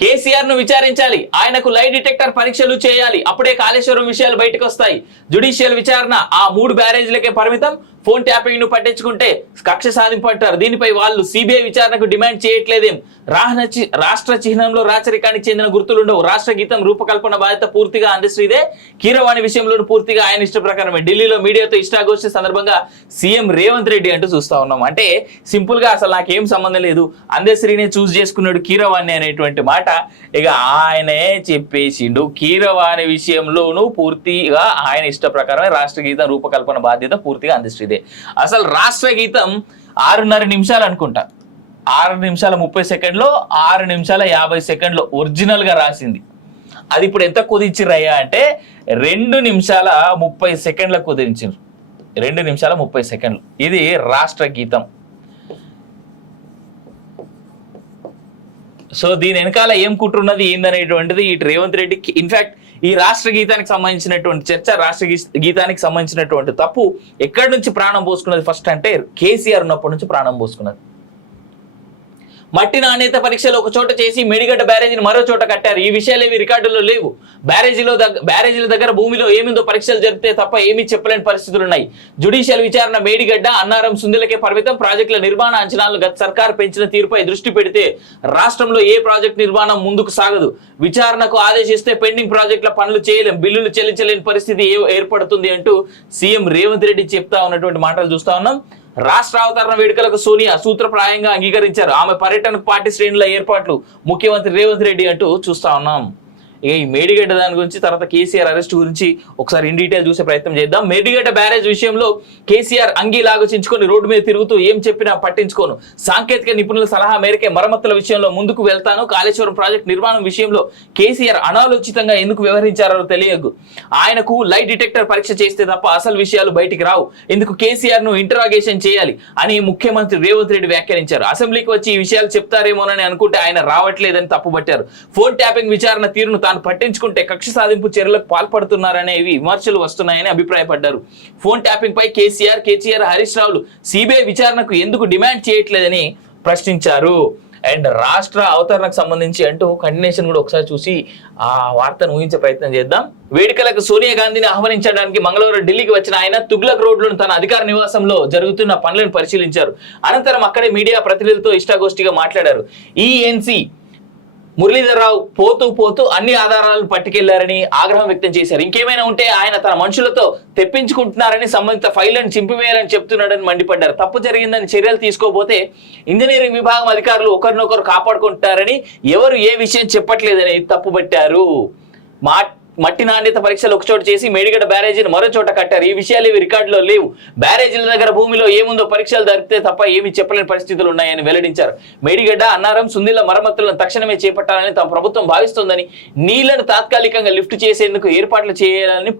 కేసీఆర్ ను విచారించాలి, ఆయనకు lie detector పరీక్షలు చేయాలి, అప్పుడే కాళేశ్వరం విషయాలు బయటకు వస్తాయి. జ్యుడిషియల్ విచారణ ఆ 3 బ్యారేజ్లకే పరిమితం. ఫోన్ ట్యాపింగ్ ను పట్టించుకుంటే కక్ష సాధింపు అంటారు. దీనిపై వాళ్ళు సిబిఐ విచారణకు డిమాండ్ చేయట్లేదేం. రాష్ట్ర చిహ్నంలో రాచరికానికి చెందిన గుర్తులుండవు. రాష్ట్ర గీతం రూపకల్పన బాధ్యత పూర్తిగా అందశ్రీదే. కీరవాణి విషయంలో పూర్తిగా ఆయన ఇష్ట ప్రకారమే. ఢిల్లీలో మీడియాతో ఇష్టాగోష్ఠి సందర్భంగా సీఎం రేవంత్ రెడ్డి అంటూ చూస్తా ఉన్నాం. అంటే సింపుల్ గా అసలు నాకేం సంబంధం లేదు, అందశ్రీనే చూస్ చేసుకున్నాడు కీరవాణి అనేటువంటి మాట ఇక ఆయనే చెప్పేసిండు. కీరవాణి విషయంలోనూ పూర్తిగా ఆయన ఇష్ట ప్రకారమే రాష్ట్ర గీతం రూపకల్పన బాధ్యత పూర్తిగా అందశ్రీదే. అసలు రాష్ట్ర గీతం 6:30 నిమిషాలు అనుకుంటా, 6 నిమిషాల 30 సెకండ్లో 6 నిమిషాల 50 సెకండ్లో ఒరిజినల్ గా రాసింది. అది ఇప్పుడు ఎంత కుదించిర్రయ్యా అంటే 2 నిమిషాల 30 సెకండ్లకు కుదించారు. 2 నిమిషాల 30 సెకండ్లు ఇది రాష్ట్ర గీతం. సో దీని వెనకాల ఏం కుట్రున్నది ఏందనేటువంటిది ఇటు రేవంత్ రెడ్డికి ఇన్ఫాక్ట్ ఈ రాష్ట్ర గీతానికి సంబంధించినటువంటి చర్చ, రాష్ట్ర గీతానికి సంబంధించినటువంటి తప్పు ఎక్కడి నుంచి ప్రాణం పోసుకున్నది ఫస్ట్ అంటే కేసీఆర్ ఉన్నప్పటి నుంచి ప్రాణం పోసుకున్నది. మట్టి నాణ్యత పరీక్షలు ఒక చోట చేసి మేడిగడ్డ బ్యారేజీని మరో చోట కట్టారు. ఈ విషయాలు ఏవి రికార్డుల్లో లేవు. బ్యారేజీల దగ్గర భూమిలో ఏమిందో పరీక్షలు జరిపితే తప్ప ఏమీ చెప్పలేని పరిస్థితులు ఉన్నాయి. జ్యుడిషియల్ విచారణ మేడిగడ్డ, అన్నారం, సుందిలకే పరిమితం. ప్రాజెక్టుల నిర్మాణ అంచనాలను గత సర్కార్ పెంచిన తీరుపై దృష్టి పెడితే రాష్ట్రంలో ఏ ప్రాజెక్టు నిర్మాణం ముందుకు సాగదు. విచారణకు ఆదేశిస్తే పెండింగ్ ప్రాజెక్టుల పనులు చేయలేం, బిల్లులు చెల్లించలేని పరిస్థితి ఏర్పడుతుంది అంటూ సీఎం రేవంత్ రెడ్డి చెప్తా ఉన్నటువంటి మాటలు చూస్తా ఉన్నాం. రాష్ట్ర అవతరణ వేడుకలకు సోనియా సూత్రప్రాయంగా అంగీకరించారు. ఆమె పర్యటనకు పార్టీ శ్రేణుల ఏర్పాట్లు ముఖ్యమంత్రి రేవంత్ రెడ్డి అంటూ చూస్తా ఉన్నాం. ఈ మేడిగడ్డ దాని గురించి, తర్వాత కేసీఆర్ అరెస్ట్ గురించి ఒకసారి ఇన్ డీటెయిల్ చూసే ప్రయత్నం చేద్దాం. మేడిగడ్డ బ్యారేజ్ విషయంలో కేసీఆర్ అంగీలాగా చించుకొని రోడ్డు మీద తిరుగుతూ ఏం చెప్పినా పట్టించుకోను, సాంకేతిక నిపుణుల సలహా మేరకే మరమ్మతుల విషయంలో ముందుకు వెళ్తాను, కాళేశ్వరం ప్రాజెక్టు నిర్మాణం విషయంలో కేసీఆర్ అనాలోచితంగా ఎందుకు వ్యవహరించారో తెలియదు, ఆయనకు లై డిటెక్టర్ పరీక్ష చేస్తే తప్ప అసలు విషయాలు బయటికి రావు, ఇందుకు కేసీఆర్ ను ఇంటరాగేషన్ చేయాలి అని ముఖ్యమంత్రి రేవంత్ రెడ్డి వ్యాఖ్యానించారు. అసెంబ్లీకి వచ్చి ఈ విషయాలు చెప్తారేమోనని అనుకుంటే ఆయన రావట్లేదని తప్పుపట్టారు. ఫోన్ ట్యాపింగ్ విచారణ తీరును తాను పట్టించుకుంటే కక్ష సాధింపు చర్యలకు పాల్పడుతున్నారనేవి విమర్శలు వస్తున్నాయని అభిప్రాయపడ్డారు. ఫోన్ ట్యాపింగ్ పై కేసీఆర్, హరీష్ రావులు సిబిఐ విచారణకు ఎందుకు డిమాండ్ చేయట్లేదని ప్రశ్నించారు. అండ్ రాష్ట్ర అవతరణకు సంబంధించి అంటూ కంటిన్యూషన్ కూడా ఒకసారి చూసి ఆ వార్తను ఊహించే ప్రయత్నం చేద్దాం. వేడుకలకు సోనియా గాంధీని ఆహ్వానించడానికి మంగళవారం ఢిల్లీకి వచ్చిన ఆయన తుగ్లక్ రోడ్లోని తన అధికార నివాసంలో జరుగుతున్న పనులను పరిశీలించారు. అనంతరం అక్కడే మీడియా ప్రతినిధులతో ఇష్టాగోష్ఠిగా మాట్లాడారు. ఈఎన్సీ మురళీధర్ రావు పోతూ అన్ని ఆధారాలను పట్టుకెళ్లారని ఆగ్రహం వ్యక్తం చేశారు. ఇంకేమైనా ఉంటే ఆయన తన మనుషులతో తెప్పించుకుంటున్నారని, సంబంధిత ఫైళ్లను చింపివేయాలని చెప్తున్నాడని మండిపడ్డారు. తప్పు జరిగిందని చర్యలు తీసుకోకపోతే ఇంజనీరింగ్ విభాగం అధికారులు ఒకరినొకరు కాపాడుకుంటారని, ఎవరు ఏ విషయం చెప్పట్లేదని తప్పుపట్టారు. మట్టి నాణ్యత పరీక్షలు ఒకచోట చేసి మేడిగడ్డ బ్యారేజీని మరో చోట కట్టారు. ఈ విషయాలు ఏవి రికార్డులో లేవు. బ్యారేజీల దగ్గర భూమిలో ఏముందో పరీక్షలు జరిపితే తప్ప ఏమీ చెప్పలేని పరిస్థితులు ఉన్నాయని వెల్లడించారు. మేడిగడ్డ, అన్నారం, సుందిల మరమ్మతులను తక్షణమే చేపట్టాలని తమ ప్రభుత్వం భావిస్తోందని, నీళ్లను తాత్కాలికంగా లిఫ్ట్ చేసేందుకు ఏర్పాట్లు చేయాలని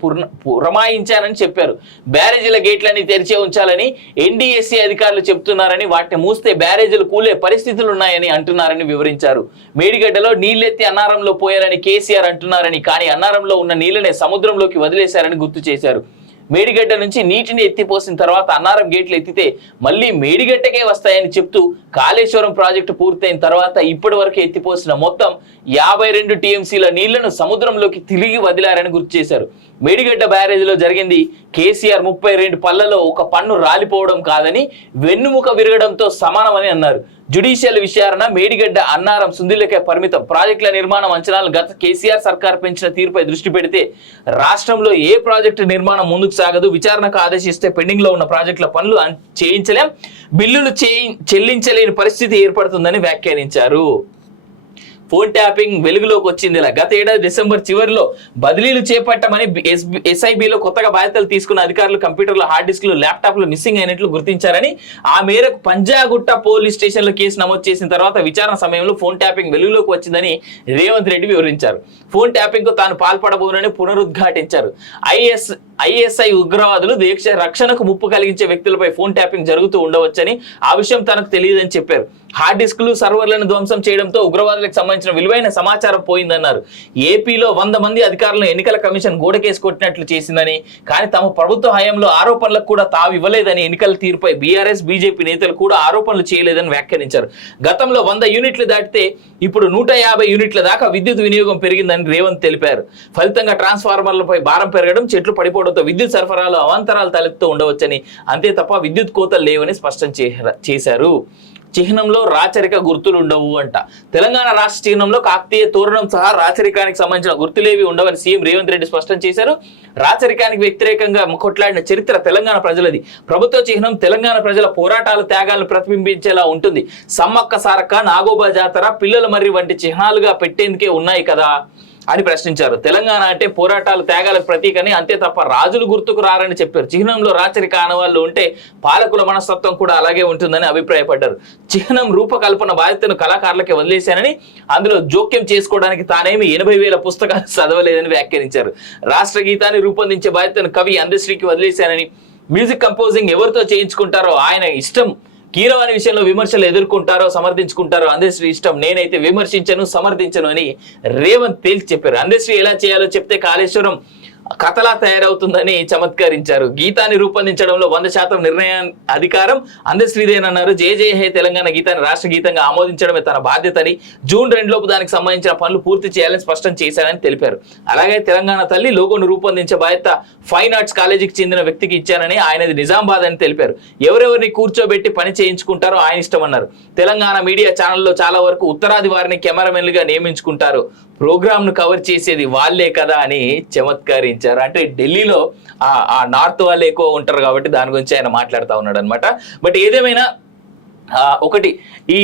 పురమాయించారని చెప్పారు. బ్యారేజీల గేట్లని తెరిచే ఉంచాలని ఎన్డీఎస్సీ అధికారులు చెబుతున్నారని, వాటిని మూస్తే బ్యారేజీలు కూలే పరిస్థితులు ఉన్నాయని అంటున్నారని వివరించారు. మేడిగడ్డలో నీళ్లెత్తి అన్నారంలో పోయారని కేసీఆర్ అంటున్నారని, కానీ అన్నారం ఉన్న నీళ్లనే సముద్రంలోకి వదిలేశారని గుర్తు చేశారు. మేడిగడ్డ నుంచి నీటిని ఎత్తిపోసిన తర్వాత అన్నారం గేట్లు ఎత్తితే మళ్ళీ మేడిగడ్డకే వస్తాయని చెప్తూ, కాళేశ్వరం ప్రాజెక్టు పూర్తయిన తర్వాత ఇప్పటి వరకు ఎత్తిపోసిన మొత్తం 52 టీఎంసీల నీళ్లను సముద్రంలోకి తిరిగి వదిలారని గుర్తు చేశారు. మేడిగడ్డ బ్యారేజీలో జరిగింది కేసీఆర్ 32 పళ్లలో ఒక పన్ను రాలిపోవడం కాదని, వెన్నుముక విరగడంతో సమానమని అన్నారు. జ్యుడిషియల్ విచారణ మేడిగడ్డ, అన్నారం, సుందిలకే పరిమితం. ప్రాజెక్టుల నిర్మాణం అంచనాలను గత కేసీఆర్ సర్కార్ పెంచిన తీరుపై దృష్టి పెడితే రాష్ట్రంలో ఏ ప్రాజెక్టు నిర్మాణం ముందుకు సాగదు. విచారణకు ఆదేశిస్తే పెండింగ్ లో ఉన్న ప్రాజెక్టుల పనులు చేయించలేం, బిల్లులు చెల్లించలేని పరిస్థితి ఏర్పడుతుందని వ్యాఖ్యానించారు. ఫోన్ ట్యాపింగ్ వెలుగులోకి వచ్చింది. గత ఏడాది డిసెంబర్ చివరిలో బదిలీలు చేపట్టమని ఎస్ఐబిలో కొత్తగా బాధ్యతలు తీసుకున్న అధికారులు కంప్యూటర్లు, హార్డ్ డిస్క్లు, ల్యాప్టాప్లు మిస్సింగ్ అయినట్లు గుర్తించారని, ఆ మేరకు పంజాగుట్ట పోలీస్ స్టేషన్లో కేసు నమోదు చేసిన తర్వాత విచారణ సమయంలో ఫోన్ ట్యాపింగ్ వెలుగులోకి వచ్చిందని రేవంత్ రెడ్డి వివరించారు. ఫోన్ ట్యాపింగ్ కు తాను పాల్పడబోనని పునరుద్ఘాటించారు. ఐఎస్ఐ ఉగ్రవాదులు దేశ రక్షణకు ముప్పు కలిగించే వ్యక్తులపై ఫోన్ ట్యాపింగ్ జరుగుతూ ఉండవచ్చని, ఆ విషయం తనకు తెలియదని చెప్పారు. హార్డ్ డిస్క్లు సర్వర్లను ధ్వంసం చేయడంతో ఉగ్రవాదులకు సంబంధించిన విలువైన సమాచారం పోయిందన్నారు. ఏపీలో 100 మంది అధికారులను ఎన్నికల కమిషన్ గోడకేసి కొట్టినట్లు చేసిందని, కానీ తమ ప్రభుత్వ హయాంలో ఆరోపణలకు కూడా తావివ్వలేదని, ఎన్నికల తీరుపై బీఆర్ఎస్ బీజేపీ నేతలు కూడా ఆరోపణలు చేయలేదని వ్యాఖ్యానించారు. గతంలో 100 యూనిట్లు దాటితే ఇప్పుడు 150 యూనిట్ల దాకా విద్యుత్ వినియోగం పెరిగిందని రేవంత్ తెలిపారు. ఫలితంగా ట్రాన్స్ఫార్మర్లపై భారం పెరగడం, చెట్లు పడిపోవడంతో విద్యుత్ సరఫరాలో అవాంతరాలు తలెత్తుతూ ఉండవచ్చని, అంతే తప్ప విద్యుత్ కోతలు లేవని స్పష్టం చేశారు. చిహ్నంలో రాచరిక గుర్తులు ఉండవు అంట. తెలంగాణ రాష్ట్ర చిహ్నంలో కాకతీయ తోరణం సహా రాచరికానికి సంబంధించిన గుర్తులేవి ఉండవని సీఎం రేవంత్ రెడ్డి స్పష్టం చేశారు. రాచరికానికి వ్యతిరేకంగా కొట్లాడిన చరిత్ర తెలంగాణ ప్రజలది. ప్రభుత్వ చిహ్నం తెలంగాణ ప్రజల పోరాటాలు, త్యాగాలను ప్రతిబింబించేలా ఉంటుంది. సమ్మక్క సారక్క, నాగోబా జాతర, పిల్లల మర్రి వంటి చిహ్నాలుగా పెట్టేందుకే ఉన్నాయి కదా అని ప్రశ్నించారు. తెలంగాణ అంటే పోరాటాలు, త్యాగాలకు ప్రతీకని, అంతే తప్ప రాజులు గుర్తుకు రారని చెప్పారు. చిహ్నంలో రాచరిక ఆనవాళ్లు ఉంటే పాలకుల మనస్తత్వం కూడా అలాగే ఉంటుందని అభిప్రాయపడ్డారు. చిహ్నం రూపకల్పన బాధ్యతను కళాకారులకే వదిలేశానని, అందులో జోక్యం చేసుకోవడానికి తానేమి 80,000 పుస్తకాలు చదవలేదని వ్యాఖ్యానించారు. రాష్ట్ర గీతాన్ని రూపొందించే బాధ్యతను కవి అందశ్రీకి వదిలేశానని, మ్యూజిక్ కంపోజింగ్ ఎవరితో చేయించుకుంటారో ఆయన ఇష్టం, కీరవాణి విషయంలో విమర్శలు ఎదుర్కొంటారో సమర్థించుకుంటారో అందశ్రీ ఇష్టం, నేనైతే విమర్శించను సమర్థించను అని రేవంత్ తేల్చి చెప్పారు. అందశ్రీ ఎలా చేయాలో చెప్తే కాళేశ్వరం కథలా తయారవుతుందని చమత్కరించారు. గీతాన్ని రూపొందించడంలో 100% నిర్ణయ అధికారం అందశ్రీదేనన్నారు. జయ జయ హే తెలంగాణ గీతాన్ని రాష్ట్ర గీతంగా ఆమోదించడమే తన బాధ్యతని, జూన్ 2 లోపు దానికి సంబంధించిన పనులు పూర్తి చేయాలని స్పష్టం చేశారని తెలిపారు. అలాగే తెలంగాణ తల్లి లోగోను రూపొందించే బాధ్యత ఫైన్ ఆర్ట్స్ కాలేజీకి చెందిన వ్యక్తికి ఇచ్చానని, ఆయనది నిజామాబాద్ అని తెలిపారు. ఎవరెవరిని కూర్చోబెట్టి పని చేయించుకుంటారో ఆయన ఇష్టం అన్నారు. తెలంగాణ మీడియా ఛానల్లో చాలా వరకు ఉత్తరాది వారిని కెమెరామెన్లుగా నియమించుకుంటారు, ప్రోగ్రామ్ ను కవర్ చేసేది వాళ్ళే కదా అని చమత్కరించారు. అంటే ఢిల్లీలో ఆ నార్త్ వాళ్ళే ఎక్కువ ఉంటారు కాబట్టి దాని గురించి ఆయన మాట్లాడుతూ ఉన్నాడు అనమాట. బట్ ఏదేమైనా ఒకటి ఈ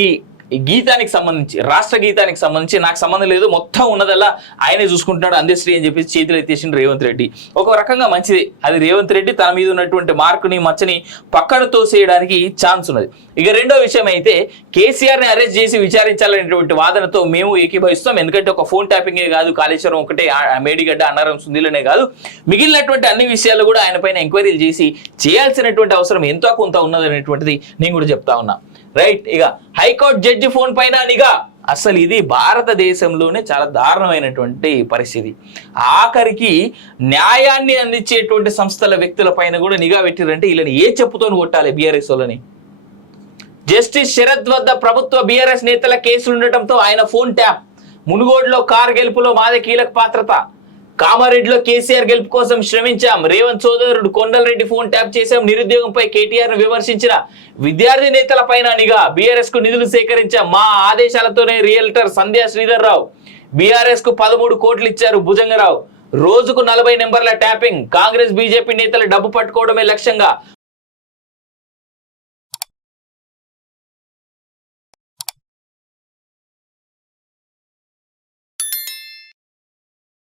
గీతానికి సంబంధించి, రాష్ట్ర గీతానికి సంబంధించి నాకు సంబంధం లేదు, మొత్తం ఉన్నదల్లా ఆయనే చూసుకుంటున్నాడు అందశ్రీ అని చెప్పి చేతులు ఎత్తేసిన రేవంత్ రెడ్డి. ఒక రకంగా మంచిది. అది రేవంత్ రెడ్డి తన మీద ఉన్నటువంటి మార్కుని, మచ్చని పక్కన తోసేయడానికి ఛాన్స్ ఉన్నది. ఇక రెండో విషయం అయితే, కేసీఆర్ ని అరెస్ట్ చేసి విచారించాలనేటువంటి వాదనతో మేము ఏకీభవిస్తాం. ఎందుకంటే ఒక ఫోన్ ట్యాపింగే కాదు, కాళేశ్వరం ఒకటే, మేడిగడ్డ, అన్నారం, సుందీలనే కాదు, మిగిలినటువంటి అన్ని విషయాలు కూడా ఆయన పైన ఎంక్వైరీలు చేసి చేయాల్సినటువంటి అవసరం ఎంతో కొంత ఉన్నదనేటువంటిది నేను కూడా చెప్తా ఉన్నా. రైట్. ఇక హైకోర్టు జడ్జి ఫోన్ పైన నిఘా. అసలు ఇది భారతదేశంలోనే చాలా దారుణమైనటువంటి పరిస్థితి. ఆఖరికి న్యాయాన్ని అందించేటువంటి సంస్థల వ్యక్తుల పైన కూడా నిఘా పెట్టిరంటే వీళ్ళని ఏ చెప్పుతోని కొట్టాలి బీఆర్ఎస్ వాళ్ళని. జస్టిస్ శరత్ వద్ద ప్రభుత్వ బీఆర్ఎస్ నేతల కేసులు ఉండటంతో ఆయన ఫోన్ ట్యాప్. మునుగోడులో కారు గెలుపులో మాదే కీలక పాత్రత. కామారెడ్డిలో కేసీఆర్ గెలుపు కోసం శ్రమించాం. రేవంత్ సోదరుడు కొండలరెడ్డి ఫోన్ ట్యాప్ చేశాం. నిరుద్యోగంపై కేటీఆర్ ను విమర్శించిన విద్యార్థి నేతల పైన నిఘా. బీఆర్ఎస్ కు నిధులు సేకరించాం. మా ఆదేశాలతోనే రియల్టర్ సంధ్యా శ్రీధర్ రావు బీఆర్ఎస్ కు 13 కోట్లు ఇచ్చారు భుజంగరావు. రోజుకు 40 నెంబర్ల ట్యాపింగ్. కాంగ్రెస్ బీజేపీ నేతలు డబ్బు పట్టుకోవడమే లక్ష్యంగా